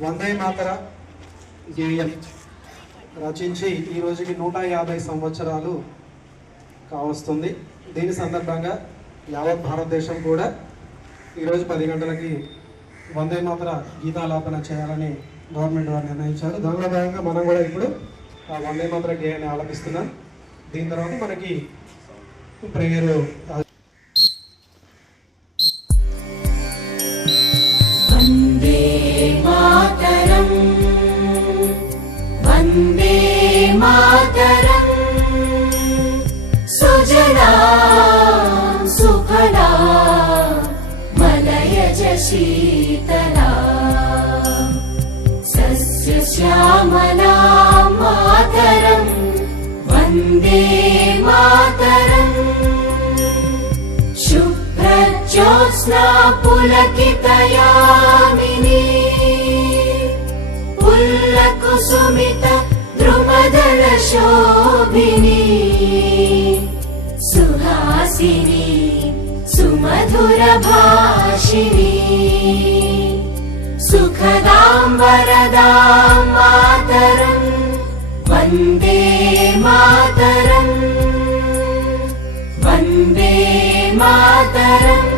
వందే మాతర గేయం రచించి ఈ రోజుకి 150 సంవత్సరాలు కావస్తుంది. దీని సందర్భంగా యావత్ భారతదేశం కూడా ఈరోజు 10 గంటలకి వందే మాతర గీతాలాపన చేయాలని గవర్నమెంట్ వారు నిర్ణయించారు. దానిలో భాగంగా మనం కూడా ఇప్పుడు ఆ వందే మాతర గేయాన్ని ఆలపిస్తున్నాం. దీని తర్వాత మనకి ప్రేయర్ वन्दे मातरं सुजला सुफला मलयज शीतला सस्यश्यामला मातरं वन्दे मातरं शुभ्रज्योत्स्ना पुलकितयामिनी कुसुमित द्रुमदल शोभिनी सुहासिनी सुमधुर भाषिणी सुखदां वरदां मातरं वन्दे मातरं वन्दे मातरम्।